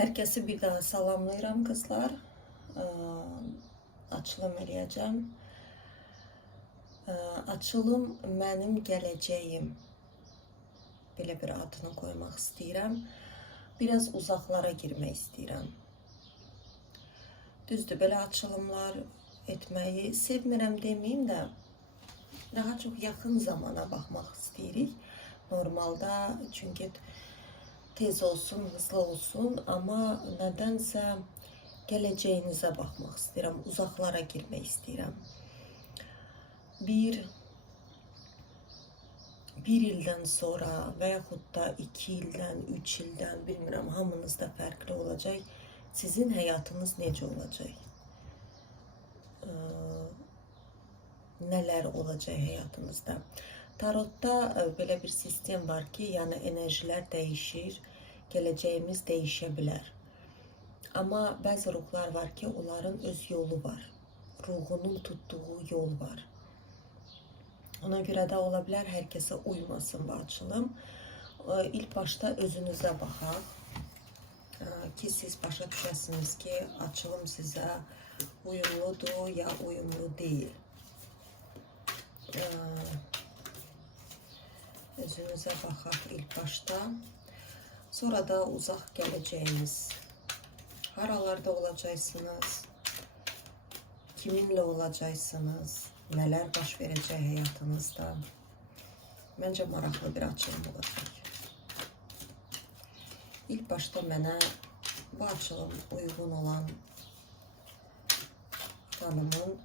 Herkesi bir daha salamlayıram kızlar. Açılım eləyəcəm. Açılım mənim gələcəyim. Belə bir adını koymaq istəyirəm. Biraz uzaqlara girmək istəyirəm. Düzdür, belə açılımlar etməyi sevmirəm deməyim də, daha çox yaxın zamana baxmaq istəyirik. Normalda, çünki tez olsun, hızlı olsun, amma nədənsə gələcəyinizə baxmaq istəyirəm, uzaqlara girmək istəyirəm. Bir ildən sonra və yaxud da 2 ildən, 3 ildən, bilmirəm, hamınızda fərqli olacaq. Sizin həyatınız necə olacaq? Nələr olacaq həyatınızda? Tarotda belə bir sistem var ki, yəni enerjilər dəyişir, gələcəyimiz dəyişə bilər. Amma bəzi ruhlar var ki, onların öz yolu var. Ruhunun tutduğu yol var. Ona görə də ola bilər, hər kəsə uymasın bu açılım. İlk başda özünüzə baxaq ki, siz başa düşəsiniz ki, açılım sizə uyumludur ya uyumlu deyil. Özünüzə baxaq ilk başda. Sonra da uzaq gələcəyiniz. Haralarda olacaqsınız? Kiminlə olacaqsınız? Nələr baş verəcək həyatınızda? Məncə maraqlı bir açılım olacaq. İlk başda mənə bu açılım uyğun olan tanımın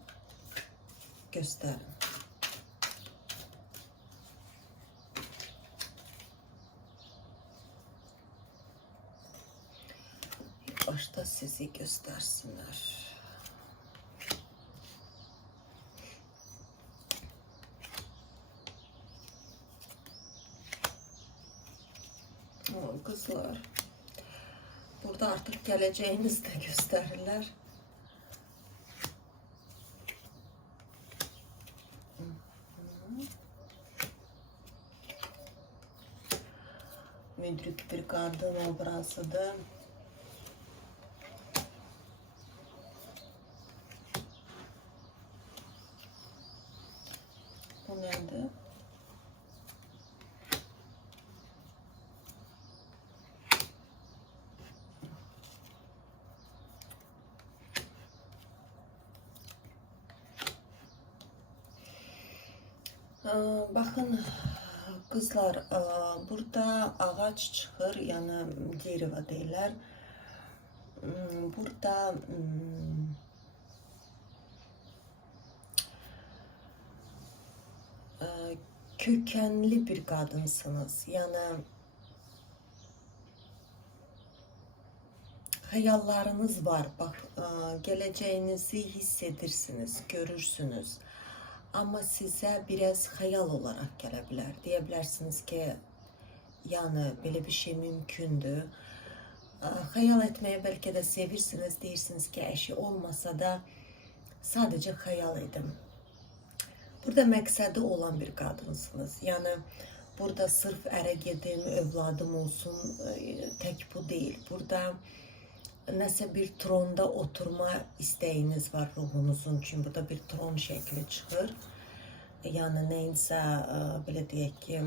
göstərin. İlk başta sizi göstersinler. Kızlar, burada artık geleceğinizi de gösterirler. Müdrik bir kadın obrazıdır. Bu nerede? Bakın kızlar, burada ağaç çıxır, yəni deriva deyirlər. Burada kökenli bir kadınsınız. Yəni hayallarınız var. Bak, geleceğinizi hissedirsiniz, görürsünüz. Amma sizə biraz xəyal olaraq gələ bilər. Deyə bilərsiniz ki, yəni belə bir şey mümkündür. Xəyal etməyə bəlkə də sevirsiniz, deyirsiniz ki, əşi olmasa da sadəcə xəyal edim. Burada məqsədi olan bir qadınsınız. Yəni burada sırf ərə gedim, övladım olsun, tək bu deyil. Burada nəsə bir tronda oturma istəyiniz var ruhunuzun, çünki burada bir tron şəkli çıxır. Yəni nəyinsə, belə deyək ki,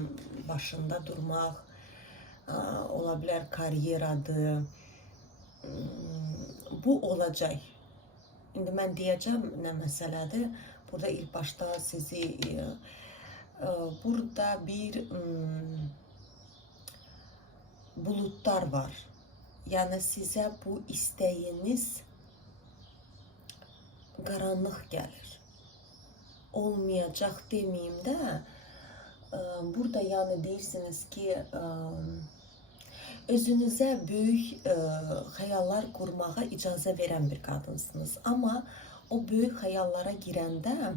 başında durmaq, ola bilər karyeradır. Bu olacaq. İndi mən deyəcəm nə məsələdir. Burada ilk başda sizi, burada bir bulutlar var. Yəni sizə bu istəyiniz qaranlıq gəlir. Olmayacaq deməyim də, burada yəni deyirsiniz ki, özünüzə böyük xəyallar qurmağa icazə verən bir qadınsınız. Amma o böyük xəyallara girəndə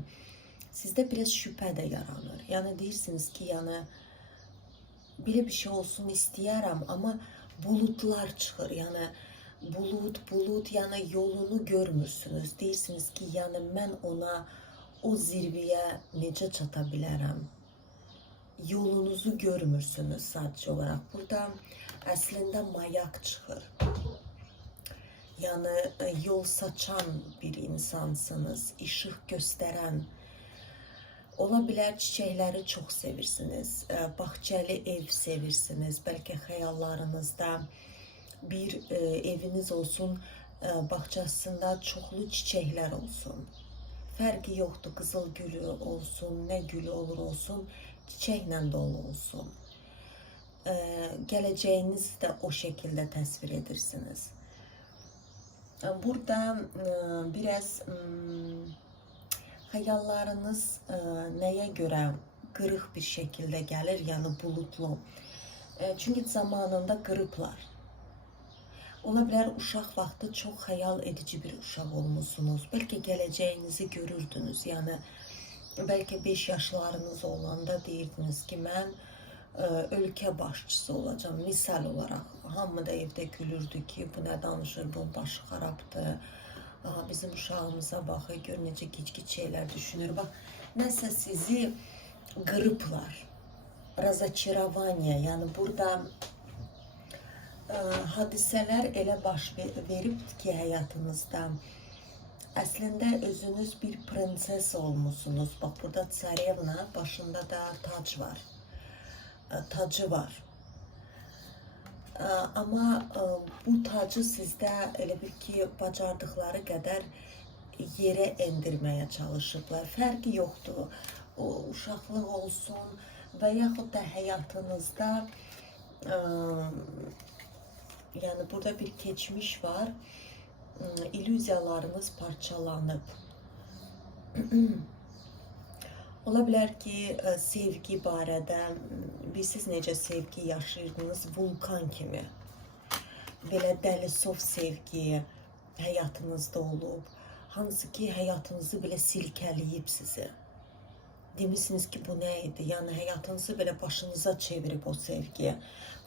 sizdə biraz şübhə də yaranır. Yəni deyirsiniz ki, yəni belə bir şey olsun istəyərəm, amma bulutlar çıxır, yəni bulut, yəni yolunu görmürsünüz. Deyirsiniz ki, yəni mən ona, o zirvəyə necə çata bilərəm? Yolunuzu görmürsünüz sadəcə olaraq. Burada əslində mayak çıxır. Yəni yol saçan bir insansınız, işıq göstərən. Ola bilər çiçəkləri çox sevirsiniz, bağçalı ev sevirsiniz. Bəlkə xəyallarınızda bir eviniz olsun, bağçasında çoxlu çiçəklər olsun. Fərqi yoxdur, qızıl gülü olsun, nə gülü olur olsun, çiçəklə dolu olsun. Gələcəyinizi də o şəkildə təsvir edirsiniz. Burada biraz xəyallarınız nəyə görə qırıq bir şəkildə gəlir, yəni buludlu. Çünki zamanında qırıblar. Ola bilər uşaq vaxtı çox xəyal edici bir uşaq olmusunuz. Bəlkə gələcəyinizi görürdünüz. Yəni bəlkə 5 yaşlarınız olanda deyirdiniz ki, mən ölkə başçısı olacağam. Misal olaraq hamı da evdə gülürdü ki, bu nə danışır, bu başı xarabdır. Bizim uşağımıza baxır, gör necə gic-gic şeylər düşünür. Bax, nəsə sizi qırıblar. Razочарование, yəni burada hadisələr elə baş verib ki, həyatınızda əslində özünüz bir prenses olmusunuz. Bax, burada tsarevna, başında da tac var. Tacı var. Amma bu tacı sizdə elə bir ki, bacardıqları qədər yerə endirməyə çalışıblar. Fərqi yoxdur. O uşaqlıq olsun və yaxud da həyatınızda yəni burada bir keçmiş var. İllüziyalarınız parçalanıb. Ola bilər ki, sevgi barədə siz necə sevgi yaşayırdınız, vulkan kimi. Belə dəlisov sevgi həyatınızda olub. Hansı ki, həyatınızı belə silkələyib sizi. Demişsiniz ki, bu nə idi? Yəni həyatınızı belə başınıza çevirib o sevgi.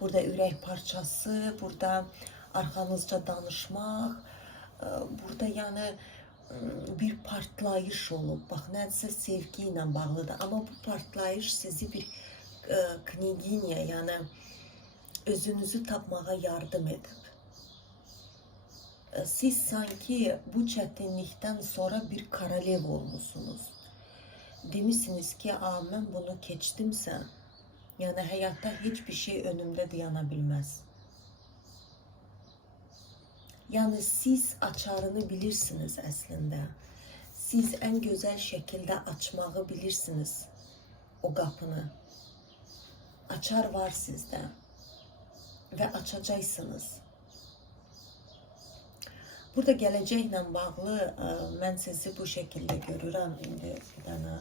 Burada ürək parçası, burada arxanızca danışmaq, burada yəni bir partlayış olub. Bax, nədirsə sevgi ilə bağlıdır. Amma bu partlayış sizi bir kniginya, yəni özünüzü tapmağa yardım edib. Siz sanki bu çətinlikdən sonra bir karalev olmusunuz. Demişsiniz ki, mən bunu keçdimsə, yəni həyatda heç bir şey önümdə dayana bilməz. Yəni siz açarını bilirsiniz əslində. Siz ən gözəl şəkildə açmağı bilirsiniz o qapını. Açar var sizdə və açacaqsınız. Burada gələcəklə bağlı mən sizi bu şəkildə görürəm. İndi bir dənə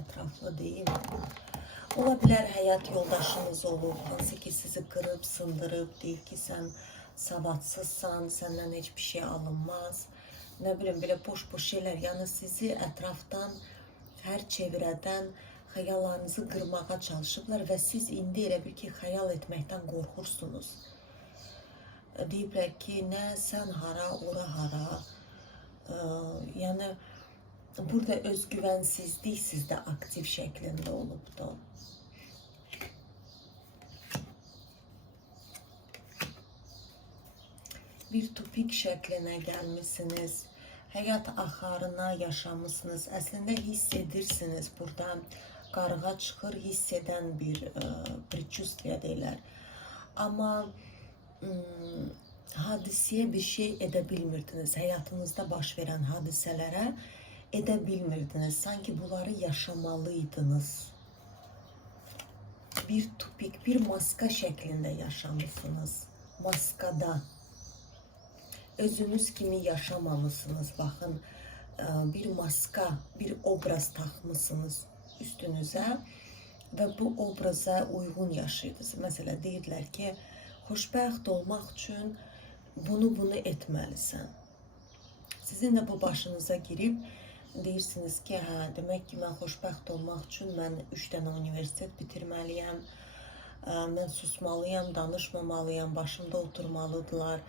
ətraflı deyim. Ola bilər həyat yoldaşınız olub, hansı ki sizi qırıb, sındırıb, deyir ki, sən savadsızsan, səndən heç bir şey alınmaz. Nə bilim, belə boş-boş şeylər. Yəni sizi ətrafdan, hər çevrədən xəyallarınızı qırmağa çalışıblar və siz indi elə bir ki, xəyal etməkdən qorxursunuz. Deyiblər ki, nə sən hara, ora hara. Yəni burada özgüvənsizlik sizdə aktiv şəklində olubdur. Bir tupik şəklinə gəlmişsiniz. Həyat axarına yaşamışsınız. Əslində hiss edirsiniz. Burada qarğa çıxır, hiss edən bir предчувствие deyilər. Amma hadisəyə bir şey edə bilmirdiniz. Həyatınızda baş verən hadisələrə edə bilmirdiniz. Sanki bunları yaşamalıydınız. Bir tupik, bir maska şəklində yaşamışsınız. Maskada. Özünüz kimi yaşamamışsınız. Baxın, bir maska, bir obraz taxmışsınız üstünüzə və bu obraza uyğun yaşayırdınız. Məsələn, deyirlər ki, xoşbəxt olmaq üçün bunu etməlisən. Sizin də bu başınıza girib, deyirsiniz ki, demək ki, mən xoşbəxt olmaq üçün mən 3 dənə universitet bitirməliyəm, mən susmalıyam, danışmamalıyam, başımda oturmalıdırlar.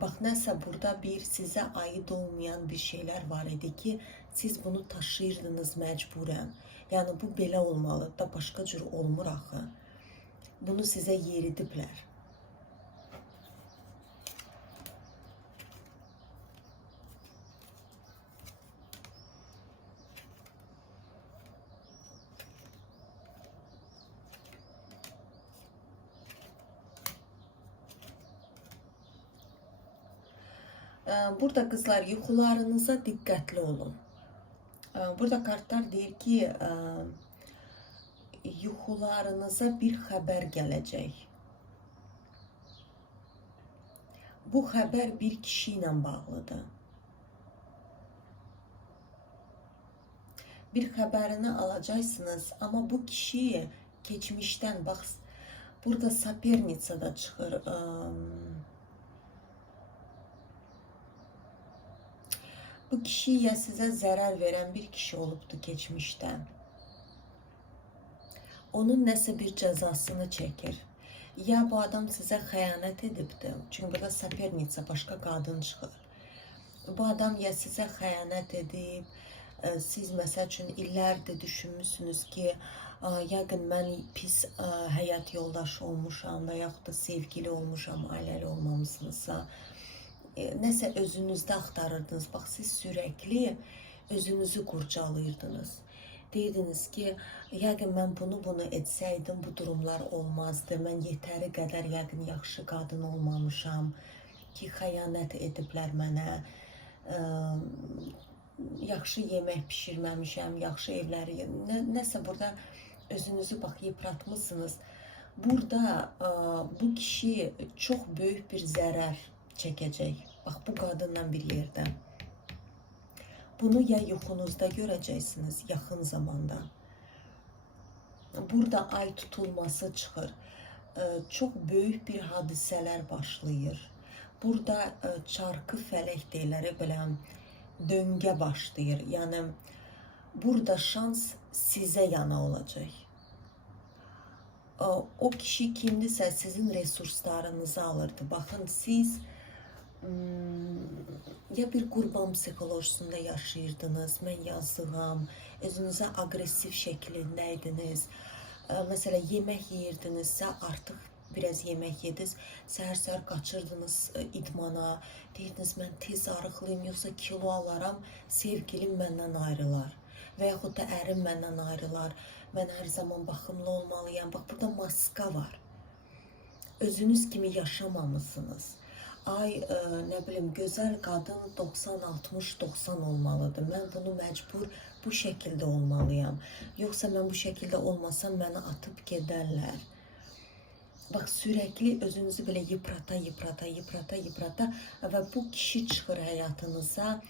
Bax, nəsə burada bir sizə aid olmayan bir şeylər var idi ki, siz bunu taşıyırdınız məcburən. Yəni, bu belə olmalı, da başqa cür olmur axı. Bunu sizə yeridiblər. Burada kızlar yuxularınıza diqqətli olun. Burada kartlar deyir ki, yuxularınıza bir xəbər gələcək. Bu xəbər bir kişi ilə bağlıdır. Bir xəbərini alacaqsınız, amma bu kişi keçmişdən, bax, burada Sapernica da çıxır. Bu kişi ya sizə zərər verən bir kişi olubdu keçmişdən. Onun nəsə bir cəzasını çəkir. Ya bu adam sizə xəyanət edibdi. Çünki burada Sapernica, başqa qadın çıxır. Bu adam ya sizə xəyanət edib, siz məsəl üçün illərdir düşünmüsünüz ki, yəqin mən pis həyat yoldaşı olmuşam və yaxud da sevgili olmuşam, ailəli olmamısınızsa, nəsə özünüzdə axtarırdınız. Bax, siz sürəkli özünüzü qurcalayırdınız. Deyirdiniz ki, yəqin mən bunu etsəydim, bu durumlar olmazdı. Mən yetəri qədər yəqin yaxşı qadın olmamışam ki, xəyanət ediblər mənə. Yaxşı yemək pişirməmişəm, yaxşı evləri, nəsə burada özünüzü bax yıpratmışsınız. Burada bu kişi çox böyük bir zərər çəkəcək. Bax, bu qadınla bir yerdə. Bunu ya yuxunuzda görəcəksiniz yaxın zamanda. Burada ay tutulması çıxır. Çox böyük bir hadisələr başlayır. Burada çarkı fələk deyilər, belə döngə başlayır. Yəni, burada şans sizə yana olacaq. O kişi kimdirsə sizin resurslarınızı alırdı. Baxın, siz ya bir qurban psixolojisində yaşayırdınız, mən yazığam, özünüzə aqressiv şəklində idiniz. Məsələn, yemək yeyirdinizsə, artıq biraz yemək yediniz, səhər-səhər qaçırdınız idmana, deyirdiniz, mən tez arıqlıyım, yoxsa kilo alaram, sevgilim məndən ayrılar və yaxud da ərim məndən ayrılar, mən hər zaman baxımlı olmalıyam. Bax, burada maska var. Özünüz kimi yaşamamışsınız. Ay, nə bilim, gözəl qadın 90-60-90 olmalıdır. Mən bunu məcbur bu şəkildə olmalıyam. Yoxsa mən bu şəkildə olmasam, məni atıb gedərlər. Bax, sürəkli özünüzü belə yıprata və bu kişi çıxır həyatınıza.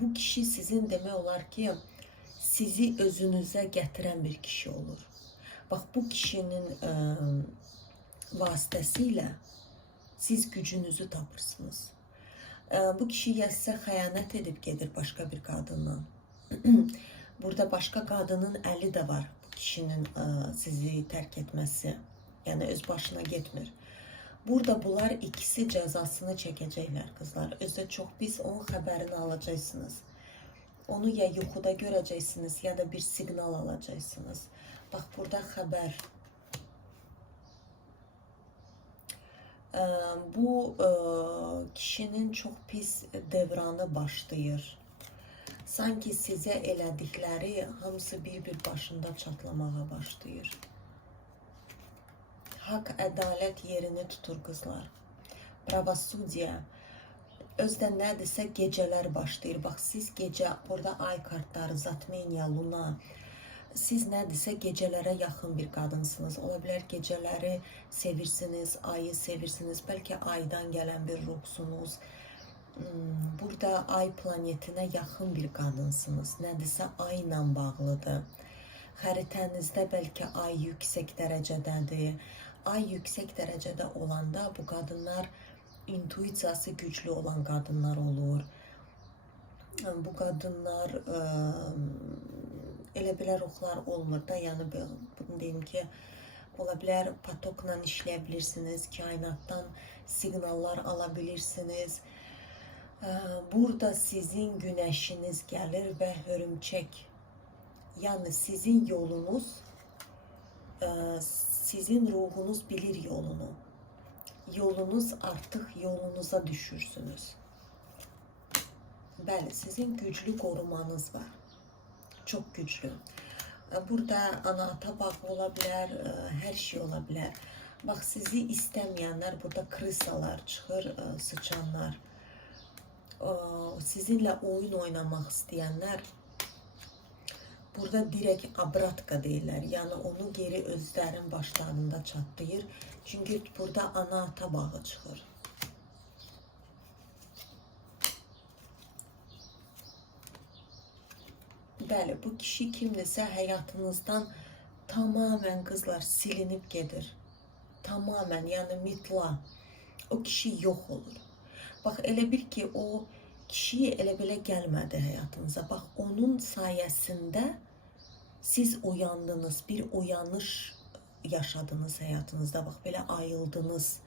Bu kişi sizin demək olar ki, sizi özünüzə gətirən bir kişi olur. Bax, bu kişinin vasitəsilə siz gücünüzü tapırsınız. Bu kişi ya sizə xəyanət edib gedir başqa bir qadınla. Burada başqa qadının əli də var bu kişinin sizi tərk etməsi. Yəni, öz başına getmir. Burada bunlar ikisi cəzasını çəkəcəklər, qızlar. Özdə çox pis, onun xəbərini alacaqsınız. Onu ya yuxuda görəcəksiniz, ya da bir siqnal alacaqsınız. Bax, burada xəbər. Bu kişinin çox pis devranı başlayır. Sanki sizə elədikləri hamısı bir başında çatlamağa başlayır. Haqq, ədalət yerini tutur, qızlar. Pravasudiya. Özdə nədirsə gecələr başlayır. Bax, siz gecə, burada ay kartları, Zatmeniya, Luna. Siz nədirsə gecələrə yaxın bir qadınsınız. Ola bilər gecələri sevirsiniz, ayı sevirsiniz. Bəlkə aydan gələn bir ruhsunuz. Burada ay planetinə yaxın bir qadınsınız. Nədirsə ay ilə bağlıdır. Xəritənizdə bəlkə ay yüksək dərəcədədir. Ay yüksək dərəcədə olanda bu qadınlar intuisiyası güclü olan qadınlar olur. Bu qadınlar elə belə ruhlar olmur da, yəni bunu deyim ki, ola bilər patokla işləyə bilirsiniz, kainatdan siqnallar ala bilirsiniz. Burada sizin günəşiniz gəlir və hörümçək, yəni sizin yolunuz, sizin ruhunuz bilir yolunu. Yolunuz artıq yolunuza düşürsünüz. Bəli, sizin güclü qorumanız var. Çox güclü. Burada ana-ata bağı ola bilər, hər şey ola bilər. Bax, sizi istəməyənlər, burada krisalar çıxır, sıçanlar. sizinle oyun oynamak isteyenler burada direkt abratka deyirlər. Yani onu geri özlərin başlarında çatlayır. Çünkü burada ana ata bağı çıxır. Bəli, bu kişi kimdirsə həyatınızdan tamamen kızlar silinip gedir. Tamamen, yani mitla. O kişi yok olur. Bax, elə bir ki, o kişi elə belə gəlmədi həyatınıza. Bax, onun sayəsində siz uyandınız, bir uyanış yaşadınız həyatınızda. Bax, belə ayıldınız,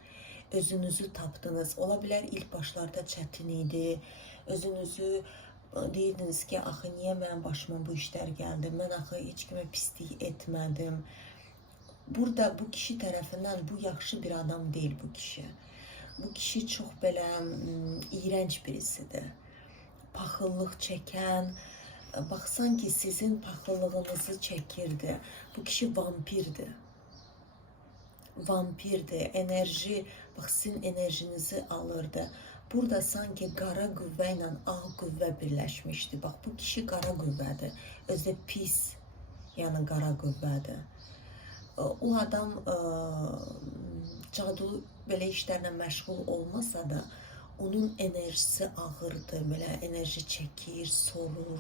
özünüzü tapdınız. Ola bilər ilk başlarda çətin idi, özünüzü deyirdiniz ki, axı niyə mənim başıma bu işlər gəldi, mən axı heç kimə pislik etmədim. Burada bu kişi tərəfindən bu yaxşı bir adam deyil bu kişi. Bu kişi çox belə iğrənc birisidir. Paxıllıq çəkən, bax sanki sizin paxıllığınızı çəkirdi. Bu kişi vampirdir. Vampirdir, enerji, bax sizin enerjinizi alırdı. Burada sanki qara qüvvə ilə ağ qüvvə birləşmişdi. Bax, bu kişi qara qüvvədir. Özü də pis, yəni qara qüvvədir. O adam cadu belə işlərlə məşğul olmasa da, onun enerjisi ağırdır, belə enerji çəkir,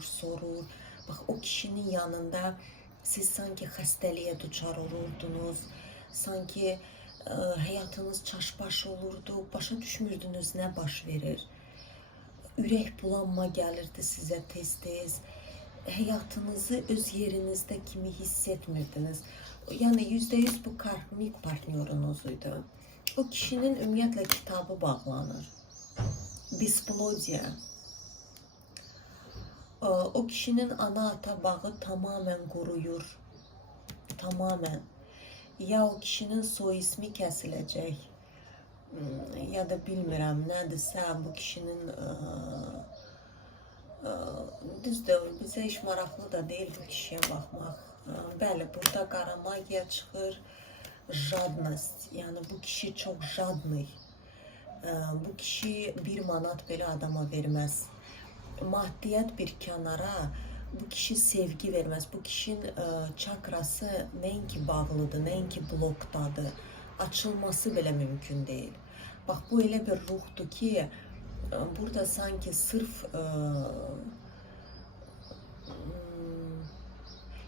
sorur. Bax, o kişinin yanında siz sanki xəstəliyə düçar olurdunuz, sanki həyatınız çaşbaş olurdu, başa düşmürdünüz nə baş verir. Ürək bulanma gəlirdi sizə tez-tez. Həyatınızı öz yerinizdə kimi hiss etmirdiniz. Yəni %100 bu karmik partnyorunuzuydu. O kişinin ümumiyyətlə kitabı bağlanır. Bisplodiya. O kişinin ana-ata bağı tamamen quruyur. Tamamen. Ya o kişinin soy ismi kəsiləcək, ya da bilmirəm nədirsə bu kişinin düzdür, bizə iş maraqlı da deyil bu kişiyə baxmaq. Bəli, burada qara magiya çıxır, jadnost, yəni bu kişi çox jadный. Bu kişi 1 manat belə adama verməz. Maddiyyat bir kənara, bu kişi sevgi verməz. Bu kişinin çakrası nəinki bağlıdır, nəinki blokdadır. Açılması belə mümkün deyil. Bax, bu elə bir ruhdur ki, burada sanki sırf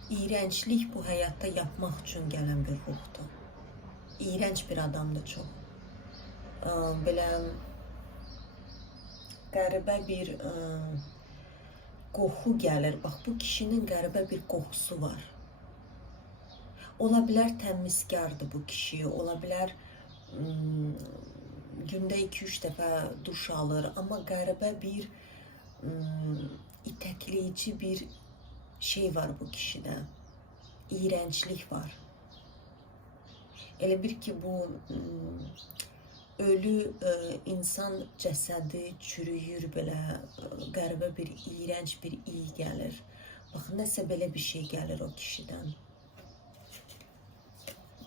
iğrənclik bu həyatda yapmaq üçün gələn bir ruhdur. İğrənc bir adamdır çox. Belə qəribə bir qoxu gəlir. Bax, bu kişinin qəribə bir qoxusu var. Ola bilər təmizkardır bu kişi, ola bilər gündə 2-3 dəfə duş alır, amma qəribə bir itəkləyici bir şey var bu kişidə. İğrənclik var. Elə bir ki, bu ölü insan cəsədi çürüyür, belə qəribə bir, iğrənc bir iyi gəlir. Bax, nəsə belə bir şey gəlir o kişidən.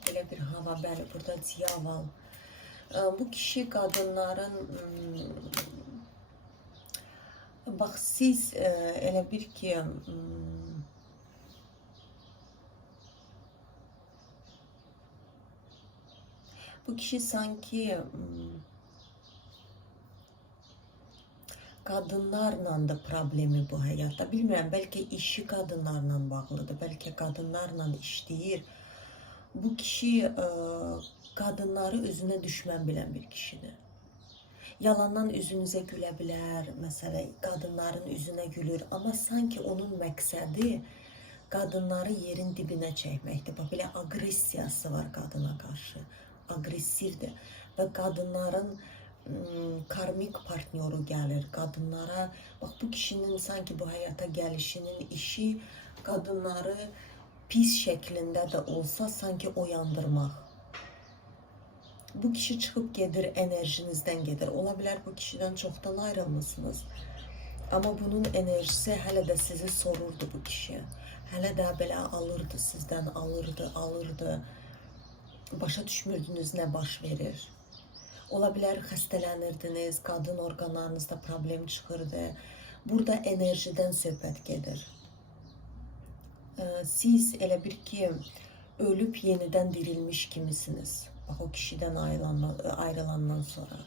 Belə bir hava, bəli, burada diyaval. Bu kişi qadınların, bax, siz elə bir ki, bu kişi sanki kadınlarla da problemi bu həyatda. Bilmirəm, bəlkə işi qadınlarla bağlıdır, bəlkə qadınlarla işləyir. Bu kişi qadınları özünə düşmən bilən bir kişidir. Yalandan üzünüzə gülə bilər, məsələ qadınların üzünə gülür, amma sanki onun məqsədi qadınları yerin dibinə çəkməkdir. Bax, belə aqressiyası var qadına qarşı. Aqressivdir və qadınların karmik partnyoru gəlir qadınlara. Bax, bu kişinin sanki bu həyata gəlişinin işi qadınları pis şəklində də olsa sanki oyandırmaq. Bu kişi çıxıb gedir, enerjinizdən gedir. Ola bilər bu kişidən çoxdan ayrılmışsınız. Amma bunun enerjisi hələ də sizi sorurdu bu kişi. Hələ də belə alırdı sizdən, alırdı. Başa düşmürdünüz nə baş verir. Ola bilər xəstələnirdiniz, qadın orqanlarınızda problem çıxırdı. Burada enerjiden söhbət gedir. Siz elə bir ki, ölüb yenidən dirilmiş kimisiniz. Bax, o kişiden ayrılandan sonra.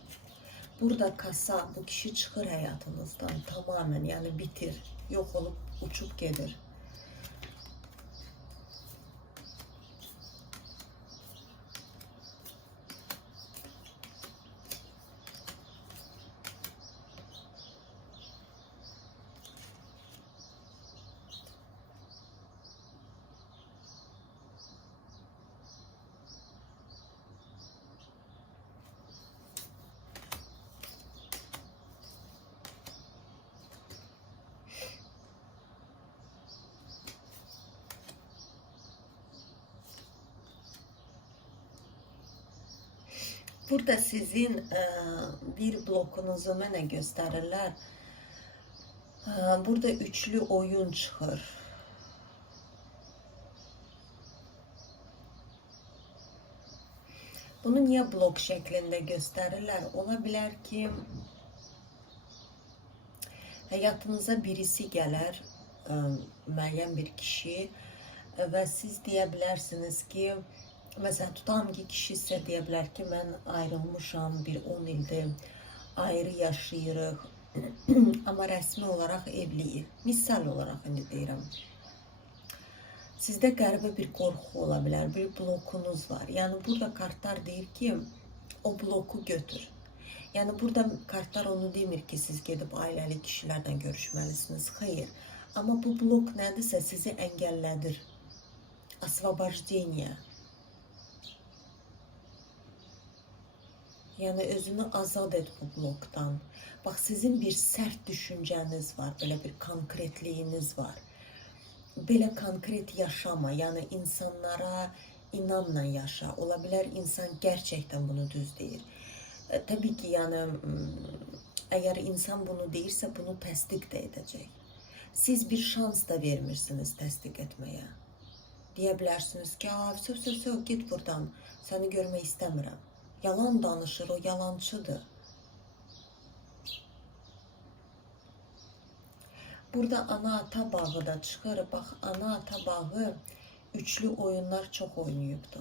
Burada kasa, bu kişi çıxır həyatınızdan tamamen, yani bitir, yok olup uçup gedir. Burada sizin bir blokunuzu mənə göstərirlər. Burada üçlü oyun çıxır. Bunu niye blok şeklinde gösterirler? Ola bilər ki, həyatınıza birisi gələr, müəyyən bir kişi və siz deyə bilərsiniz ki, mesela tutam ki, kişi sizə deyə bilər ki, mən ayrılmışam, bir 10 ildir ayrı yaşayırıq, amma rəsmi olaraq evliyik. Misal olaraq indi deyirəm. Sizdə qəribə bir qorxu ola bilər, bir blokunuz var. Yəni burada kartlar deyir ki, o bloku götür. Yəni burada kartlar onu demir ki, siz gedib ailəli kişilərlə görüşməlisiniz. Xeyr. Amma bu blok nədirsə sizi əngəllədir. Освобождение. Yəni özünü azad et bu blokdan. Bax, sizin bir sərt düşüncəniz var, belə bir konkretliyiniz var. Belə konkret yaşama, yəni insanlara inanla yaşa. Ola bilər insan gerçekten bunu düz deyir. Tabii ki, yəni əgər insan bunu deyirsə, bunu təsdiq də edəcək. Siz bir şans da vermirsiniz təsdiq etməyə. Deyə bilərsiniz ki, söv, git buradan, səni görmək istəmirəm. Yalan danışır, o yalancıdır. Burada ana-ata bağı da çıxır. Bax, ana-ata bağı üçlü oyunlar çox oynayıbdı.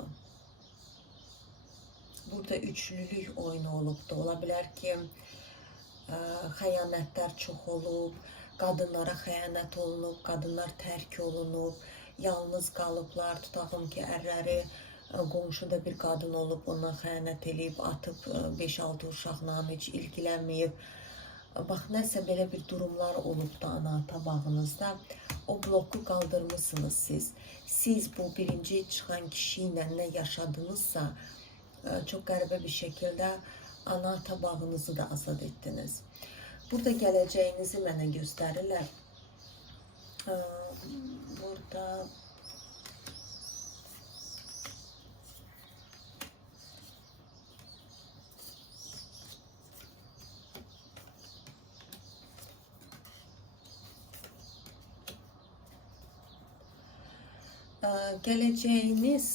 Burada üçlülük oyunu olubdu. Ola bilər ki, xəyanətlər çox olub, qadınlara xəyanət olunub, qadınlar tərk olunub, yalnız qalıblar. Tutağım ki, ərləri qonşuda bir qadın olub, ondan xəyanət eləyib, atıb 5-6 uşaqla heç ilgilənməyib. Bax, nəsə belə bir durumlar olubdu ana-ata bağınızda. O bloku qaldırmışsınız siz. Siz bu birinci çıxan kişi ilə nə yaşadınızsa, çox qəribə bir şəkildə ana-ata bağınızı da azad etdiniz. Burada gələcəyinizi mənə göstərirlər. Burada gələcəyiniz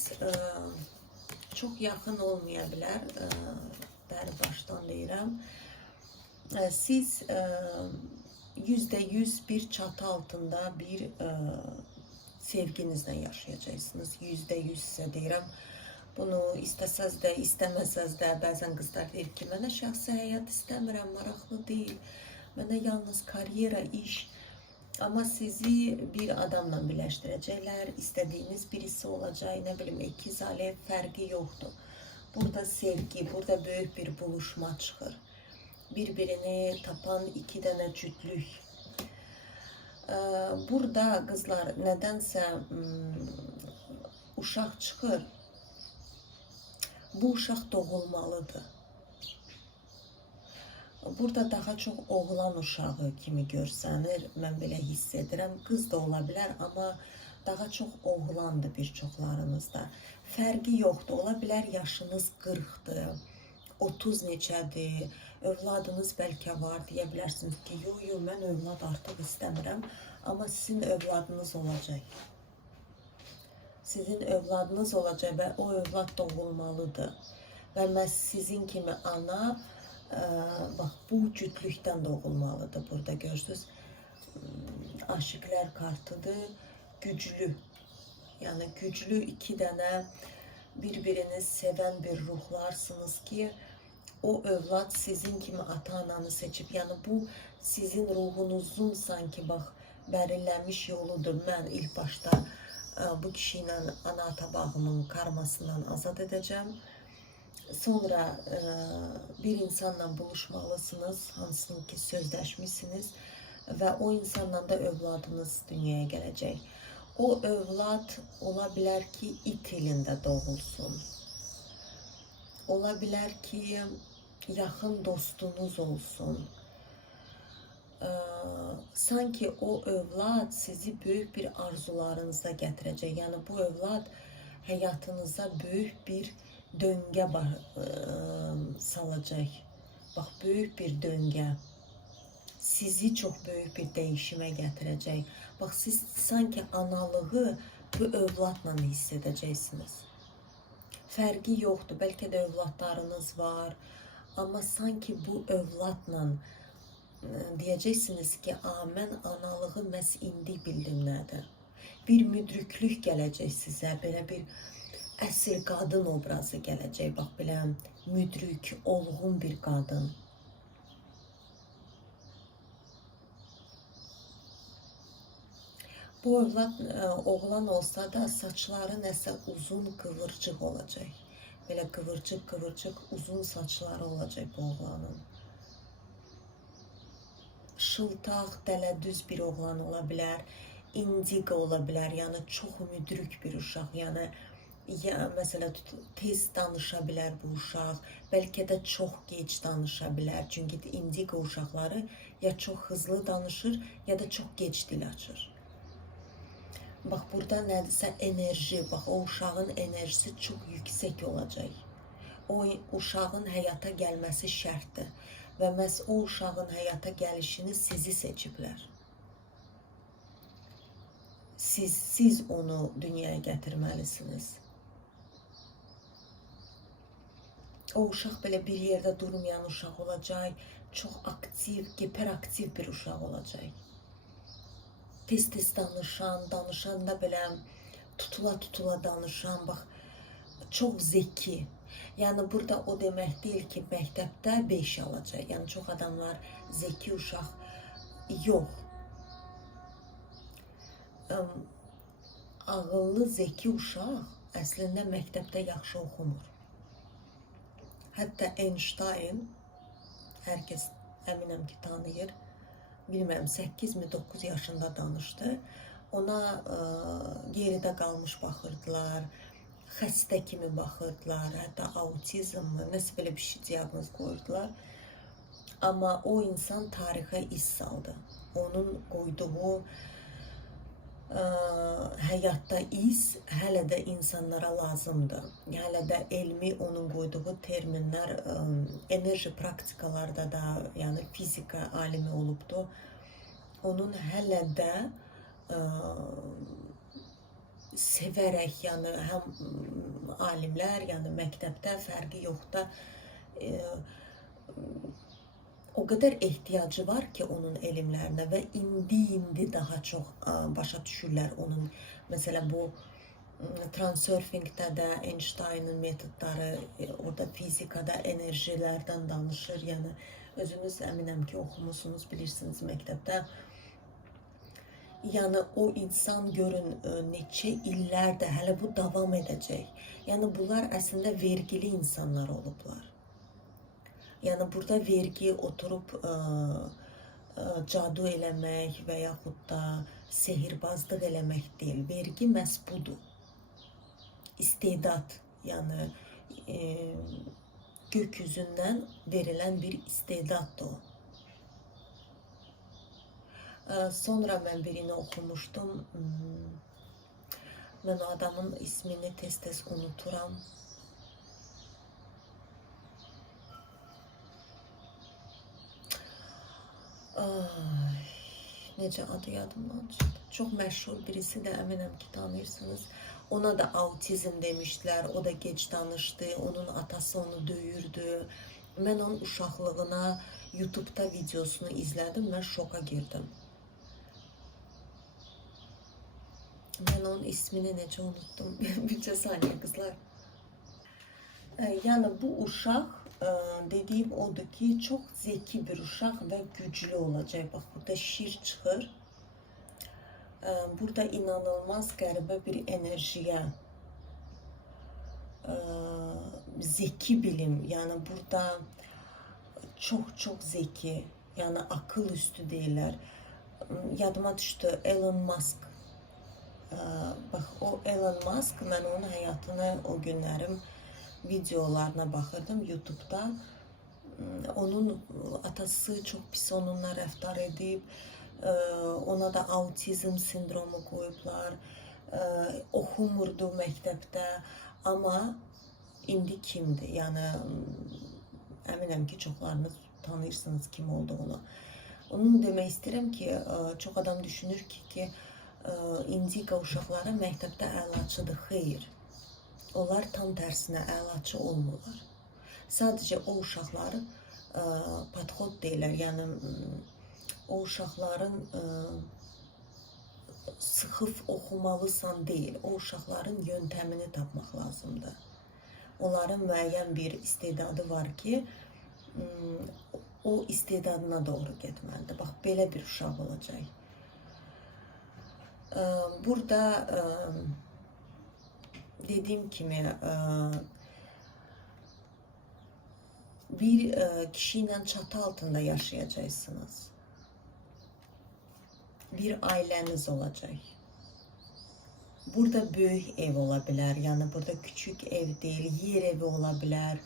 çox yaxın olmaya bilər. Bəri başdan deyirəm. Siz %100 bir çatı altında bir sevginizlə yaşayacaqsınız. %100 sizə deyirəm. Bunu istəsəz də, istəməsəz də, bəzən qızlar deyir ki, mənə şəxsi həyat istəmirəm, maraqlı deyil. Mənə yalnız karyera, iş. Ama sizi bir adamla birləşdirəcəklər, istədiyiniz birisi olacaq, nə bilim, ikiz alev fərqi yoxdur. Burada sevgi, burada böyük bir buluşma çıxır. Bir-birini tapan iki dənə cütlük. Burada qızlar nədənsə uşaq çıxır, bu uşaq doğulmalıdır. Burada daha çox oğlan uşağı kimi görsənir, mən belə hiss edirəm. Qız da ola bilər, amma daha çox oğlandır bir çoxlarınızda. Fərqi yoxdur, ola bilər yaşınız 40-dır, 30 neçədir, övladınız bəlkə var, deyə bilərsiniz ki, yo, mən övlad artıq istəmirəm, amma sizin övladınız olacaq. Sizin övladınız olacaq və o övlad doğulmalıdır. və məhz sizin kimi ana bax bu cütlükdən doğulmalıdır. Burada görürsünüz, aşıqlar kartıdır, güclü. Yəni güclü iki dənə bir-birini sevən bir ruhlarsınız ki, o övlad sizin kimi ata-ananı seçib. Yəni bu sizin ruhunuzun sanki bax belirlənmiş yoludur. Mən ilk başda bu kişi ilə ana-ata bağımın karmasından azad edəcəm. Sonra bir insanla buluşmalısınız, hansını ki sözləşmişsiniz və o insanla da övladınız dünyaya gələcək. O övlad ola bilər ki, it ilində doğulsun. Ola bilər ki, yaxın dostunuz olsun. Sanki o övlad sizi böyük bir arzularınızda gətirəcək. Yəni bu övlad həyatınıza böyük bir döngə salacaq. Bax, böyük bir döngə. Sizi çox böyük bir dəyişimə gətirəcək. Bax, siz sanki analığı bu övladla hiss edəcəksiniz. Fərqi yoxdur, bəlkə də övladlarınız var, amma sanki bu övladla deyəcəksiniz ki, mən analığı məhz indi bildim nədir. Bir müdriklük gələcək sizə, belə bir əsl qadın obrazı gələcək, bax, belə müdrik, olğun bir qadın. Bu övlad oğlan olsa da saçları nəsə uzun qıvırcıq olacaq. Belə qıvırcıq uzun saçları olacaq bu oğlanın. Şıltaq, dələdüz bir oğlan ola bilər, indiqa ola bilər, yəni çox müdrik bir uşaq, yəni məsələn tez danışa bilər bu uşaq, bəlkə də çox gec danışa bilər, çünki indiqa uşaqları ya çox hızlı danışır, ya da çox gec dil açır. Bax, burada nədirsə enerji, bax, o uşağın enerjisi çox yüksək olacaq. O uşağın həyata gəlməsi şərtdir və məhz o uşağın həyata gəlişini sizi seçiblər. Siz onu dünyaya gətirməlisiniz. O uşaq belə bir yerdə durmayan uşaq olacaq, çox aktiv, hiperaktiv bir uşaq olacaq. Tez-tez danışanda belə tutula danışan, bax, çox zeki. Yəni burada o demək deyil ki, məktəbdə 5 alacaq. Yəni çox adamlar zeki uşaq yox. Ağıllı, zeki uşaq əslində məktəbdə yaxşı oxumur. Hətta Einstein, hər kəs əminəm ki tanıyır, bilməm 8-9 yaşında danışdı. Ona geridə qalmış baxırdılar, xəstə kimi baxırdılar, hətta autizm mı, nəsə belə bir şey diaqnoz qoyurdular. Amma o insan tarixə iz saldı. Onun qoyduğu həyatda iz hələ də insanlara lazımdır. Hələ də elmi onun qoyduğu terminlər enerji praktikalarda da, yəni fizika alimi olubdu. Onun hələ də sevərək, yəni həm alimlər, yəni məktəbdə fərqi yoxda o qədər ehtiyacı var ki onun elmlərinə və indi daha çox başa düşürlər onun. Məsələn, bu transurfingdə də Einstein'ın metodları, orada fizikada enerjilərdən danışır. Yəni özünüz əminəm ki oxumusunuz, bilirsiniz məktəbdə. Yəni o insan görün neçə illərdə hələ bu davam edəcək. Yəni bunlar əslində vergili insanlar olublar. Yəni burada vergi oturub cadu eləmək və yaxud da sehirbazlıq eləmək deyil. Vergi məhz budur. İstedad, yəni gökyüzündən verilən bir istedaddır o. Sonra mən birini oxumuşdum. Mən o adamın ismini tez-tez unuturam. necə adı yadımdan çıxdı. Çox məşhur birisi də əminəm ki tanıyırsınız. Ona da autizm demişdilər. O da gec danışdı. Onun atası onu döyürdü. Mən onun uşaqlığına YouTube'da videosunu izlədim. Mən şoka girdim. Mən onun ismini necə unuttum. Bircə saniyə qızlar. Yəni bu uşaq dediyim odur ki, çox zeki bir uşaq və güclü olacaq. Bax, burada şir çıxır. Burada inanılmaz qəribə bir enerjiyə, zeki bilim, yəni burada çox zeki, yəni akıl üstü deyirlər. Yadıma düşdü Elon Musk. Bax, o Elon Musk, mən onun həyatını o günlərim videolarına baxırdım YouTube'da. Onun atası çox pis onunla rəftar edib. Ona da autizm sindromu qoyublar. Oxumurdu məktəbdə. Amma indi kimdir? Yəni, əminəm ki, çoxlarınız tanıyırsınız kim olduğunu. Onu demək istəyirəm ki, çox adam düşünür ki, indika uşaqları məktəbdə əlaçıdır. Xeyr. Onlar tam tərsinə əlaçı olmurlar. Sadəcə o uşaqları podxod deyirlər. Yəni, o uşaqların sıxıb oxumalısan deyil. O uşaqların yöntəmini tapmaq lazımdır. Onların müəyyən bir istedadı var ki, o istedadına doğru getməlidir. Bax, belə bir uşaq olacaq. Burada dediyim kimi bir kişi ilə çatı altında yaşayacaqsınız. Bir ailəniz olacaq. Burada böyük ev ola bilər, yəni burada küçük ev deyil, yer evi ola bilər.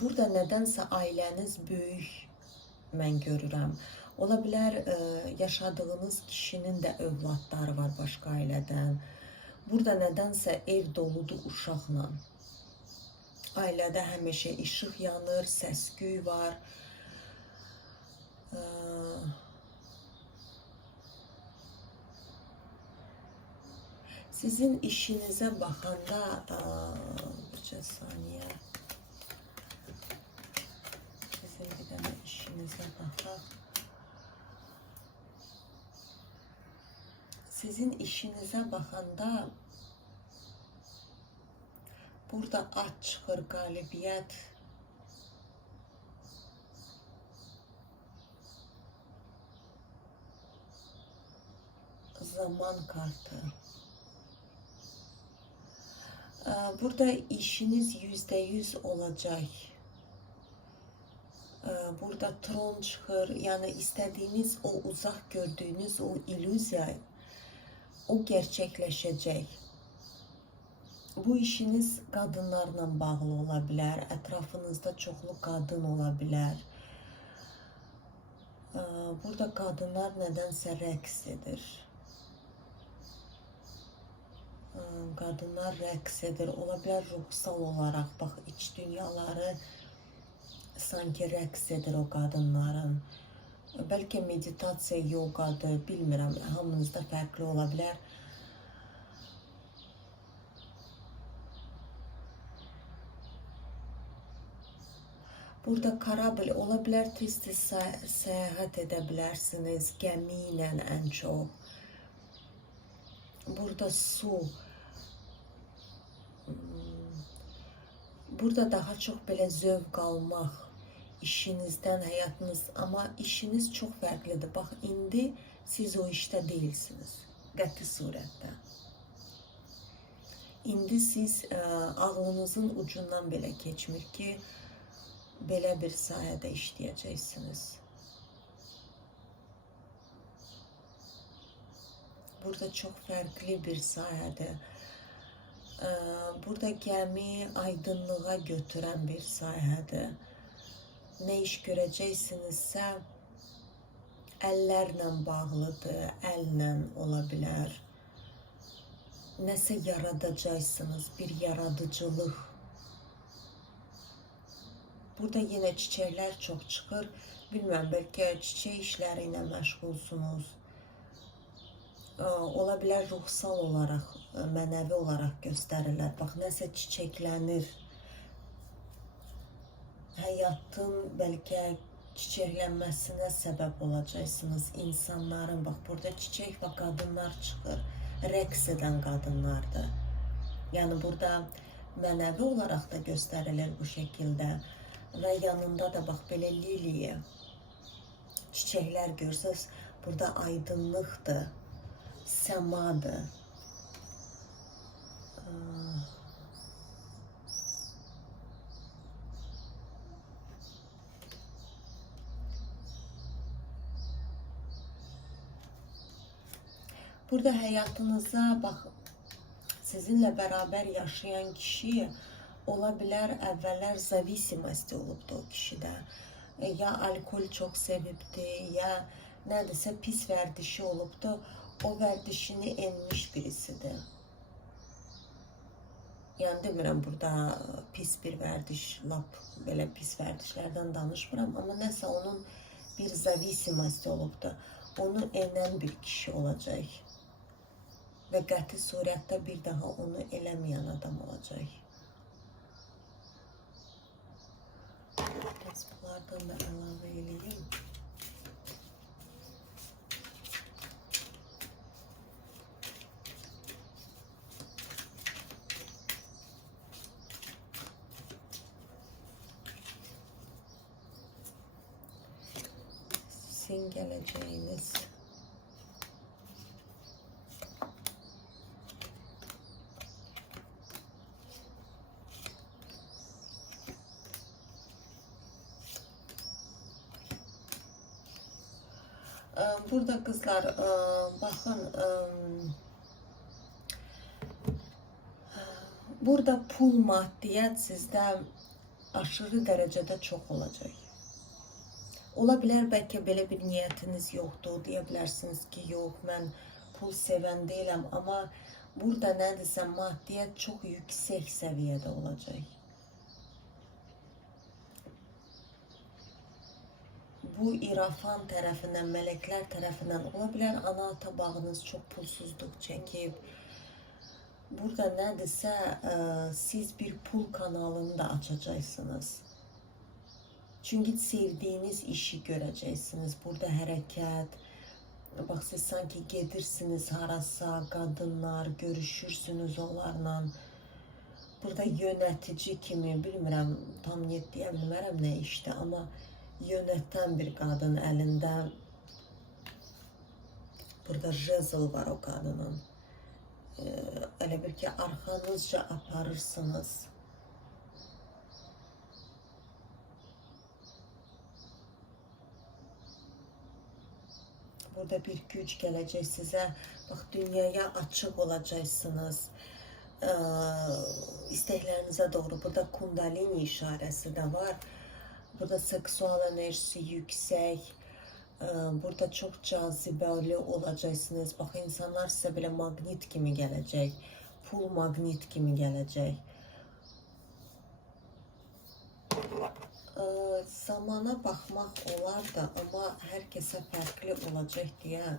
Burada nədənsə ailəniz böyük mən görürəm. Ola bilər yaşadığınız kişinin də övladları var başqa ailədən. Burada nədənsə ev doludur uşaqla. Ailədə həmişə işıq yanır, səs-küy var. Sizin işinizə baxanda, bircə saniyə, sizin bir dənə işinizə baxaq. Sizin işinizə baxanda, burada at çıxır, qalibiyyət. Zaman kartı. Burada işiniz %100 olacaq. Burada tron çıxır, yəni istədiyiniz o uzaq gördüyünüz o illüziya, o gerçəkləşəcək. Bu işiniz qadınlarla bağlı ola bilər, ətrafınızda çoxlu qadın ola bilər. Burada qadınlar nədənsə rəqs edir. Qadınlar rəqs edir, ola bilər ruhsal olaraq, bax, iç dünyaları sanki rəqs edir o qadınların. Bəlkə meditasiya, yogadır, bilmirəm, hamınızda fərqli ola bilər. Burada karabil ola bilər, tez-tez səyahət edə bilərsiniz, gəmi ilə ən çox. Burada su. Burada daha çox belə zövq almaq, işinizdən, həyatınız, amma işiniz çox fərqlidir. Bax, indi siz o işdə deyilsiniz, qəti surətdə. İndi siz ağlınızın ucundan belə keçmir ki, belə bir sahədə işləyəcəksiniz. Burada çox fərqli bir sahədir. Burada gəmi aydınlığa götürən bir sahədir. Nə iş görəcəksinizsə, əllərlə bağlıdır, əllə ola bilər. Nəsə yaradacaqsınız, bir yaradıcılıq. Burada yenə çiçəklər çox çıxır. bilmirəm, bəlkə çiçək işləri ilə məşğulsunuz. Ola bilər ruhsal olaraq, mənəvi olaraq göstərirlər. Bax, nəsə çiçəklənir. Həyatın bəlkə çiçəklənməsinə səbəb olacaqsınız insanların. Bax, burada çiçək və qadınlar çıxır. Rəqs edən qadınlardır. Yəni, burada mənəvi olaraq da göstərilir bu şəkildə. Və yanında da bax, belə liliyə çiçəklər görsəz, burada aydınlıqdır, səmadır. Burada həyatınıza, bax, sizinlə bərabər yaşayan kişi ola bilər əvvəllər zavisimasti olubdu o kişidə. Ya alkol çox sevibdi, ya nədirsə pis vərdişi olubdu. O vərdişini enmiş birisidir. Yəni demirəm, burada pis bir vərdiş, lap belə pis vərdişlərdən danışmıram, amma nəsə onun bir zavisimasti olubdu. Onu enən bir kişi olacaq. Və qəti surətdə bir daha onu eləməyən adam olacaq. Biraz bunlardan da əlavə eləyim. Sizin gələcəyiniz. Burada kızlar, bakın, burada pul, maddiyat sizdə aşırı dərəcədə çox olacaq. Ola bilər, bəlkə belə bir niyyətiniz yoxdur, deyə bilərsiniz ki, yox, mən pul sevən deyiləm, amma burada nədirsə maddiyat çox yüksək səviyyədə olacaq. Bu İrafan tərəfindən, mələklər tərəfindən ola bilər, ana-ata bağınız çox pulsuzluq çəkib. Burada nədirsə, siz bir pul kanalını da açacaqsınız. Çünki sevdiyiniz işi görəcəksiniz. Burada hərəkət, bax, siz sanki gedirsiniz harasa, qadınlar, görüşürsünüz onlarla. Burada yönətici kimi, bilmirəm, tam net deyə bilmərəm nə işdə, amma yöneten bir qadın əlində, burada jezl var o qadının. Elə bir ki, arxanızca aparırsınız. Burada bir güc gələcək sizə. Bax, dünyaya açıq olacaqsınız. İstəklərinizə doğru. Burada kundalini işarəsi də var. Burada seksual enerjisi yüksək. Burada çox cazibəli olacaqsınız. Bax, insanlar sizə belə maqnit kimi gələcək. Pul maqnit kimi gələcək. Zamana baxmaq olar da, amma hər kəsə fərqli olacaq deyə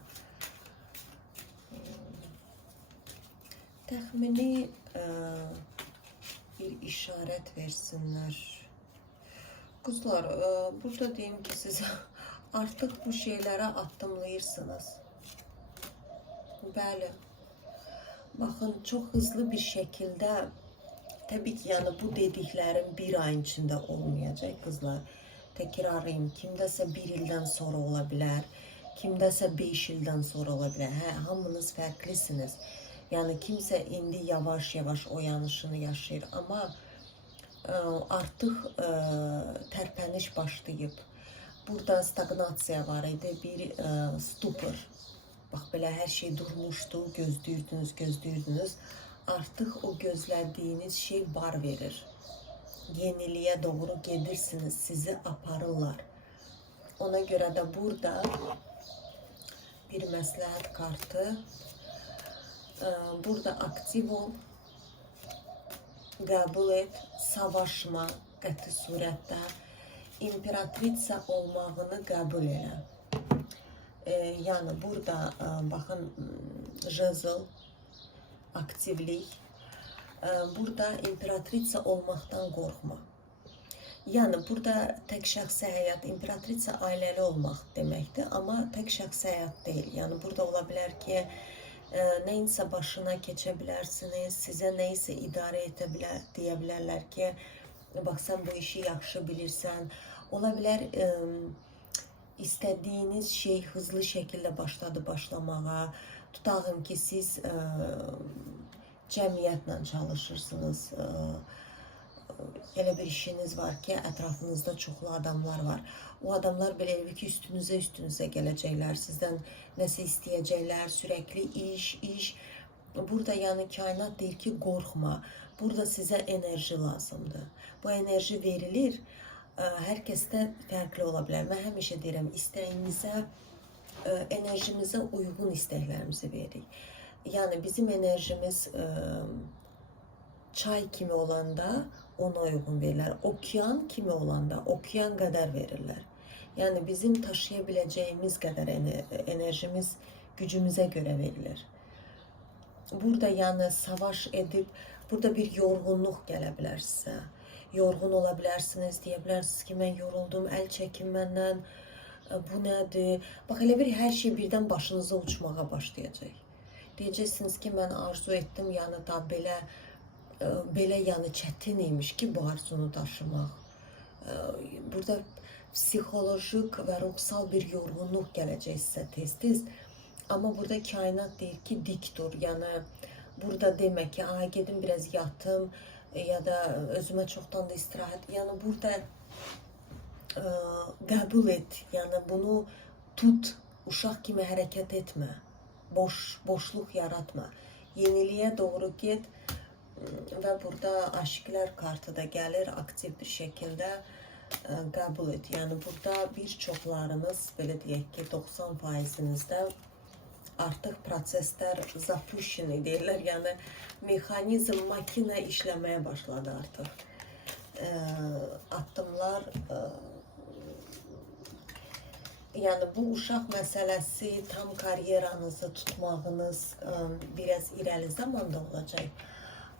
təxmini bir işarət versinlər. Qızlar, burada deyim ki, siz artıq bu şeylərə addımlayırsınız. Bəli. Baxın, çox hızlı bir şəkildə, təbii ki, yəni bu dediklərim bir ayın içində olmayacaq, qızlar. Təkrarlayım, kimdəsə bir ildən sonra ola bilər, kimdəsə 5 ildən sonra ola bilər. Hə, hamınız fərqlisiniz. Yəni, kimsə indi yavaş-yavaş o yanışını yaşayır, amma artıq tərpəniş başlayıb. Burada stagnasiya var idi, bir stupor. Bax, belə hər şey durmuşdu, gözləyirdiniz. Artıq o gözlədiyiniz şey bar verir. Yeniliyə doğru gedirsiniz, sizi aparırlar. Ona görə də burada bir məsləhət kartı. Burada aktiv ol, qəbul et, savaşma qəti surətdə. imperatriça olmağını qəbul elə. Yəni burada baxın, jezl, aktivlik. Burada imperatriça olmaqdan qorxma. Yəni burada tək şəxsi həyat, imperatriça ailəli olmaq deməkdir, amma tək şəxsi həyat deyil. Yəni burada ola bilər ki, nəyinsə başına keçə bilərsiniz, sizə nəyisə idarə edə bilər, deyə bilərlər ki, bax sən bu işi yaxşı bilirsən. Ola bilər istədiyiniz şey hızlı şəkildə başlamağa. Tutağım ki, siz cəmiyyətlə çalışırsınız. Elə bir işiniz var ki, ətrafınızda çoxlu adamlar var. O adamlar belə ki, üstünüzə gələcəklər, sizdən nəsə istəyəcəklər, sürəkli iş. Burada yəni kainat deyir ki, qorxma. Burada sizə enerji lazımdır. Bu enerji verilir. Hər kəsdə fərqli ola bilər. Mən həmişə deyirəm, istəyimizə, enerjimizə uyğun istəklərimizi veririk. Yəni bizim enerjimiz çay kimi olanda ona uyğun verirlər. Okean kimi olanda okean qədər verirlər. Yəni bizim daşıya biləcəyimiz qədər enerjimiz gücümüzə görə verilir. Burada yəni savaş edib, burada bir yorğunluq gələ bilər sizə. Yorğun ola bilərsiniz, deyə bilərsiniz ki, mən yoruldum, əl çəkin məndən, bu nədir? Bax, elə bir hər şey birdən başınıza uçmağa başlayacaq. Deyəcəksiniz ki, mən arzu etdim, yəni da belə yəni çətin imiş ki, bu arzunu daşımaq. Burada psixolojik və ruhsal bir yorğunluq gələcək sizə tez-tez. Amma burada kainat deyir ki, dik dur. Yəni burada demək ki, gedim biraz yatım ya da özümə çoxdan da istirahət. Yəni burada qəbul et. Yəni bunu tut, uşaq kimi hərəkət etmə. Boşluq yaratma. Yeniliyə doğru get. Və burada aşıqlar kartı da gəlir, aktiv bir şəkildə qəbul et. Yəni burada bir çoxlarınız, belə deyək ki, 90%-inizdə artıq proseslər zapущeni deyirlər. Yəni mexanizm, makina işləməyə başladı artıq. Addımlar, yəni bu uşaq məsələsi tam karyeranızı tutmağınız biraz irəli zamanda olacaq.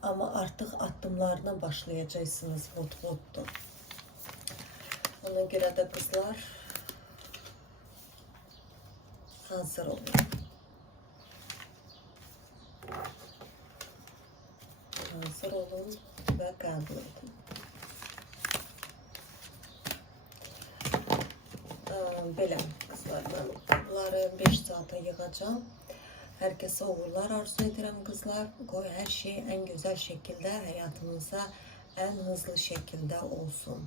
Amma artıq addımlarına başlayacaqsınız, vod-voddur. Ona görə də qızlar hazır olun. Hazır olun və qəbul edin. Belə qızlar, mən bunları 5 saata yığacam. Hər kəsə uğurlar arzu edirəm qızlar. Qoy hər şey ən gözəl şəkildə həyatınıza ən hızlı şəkildə olsun.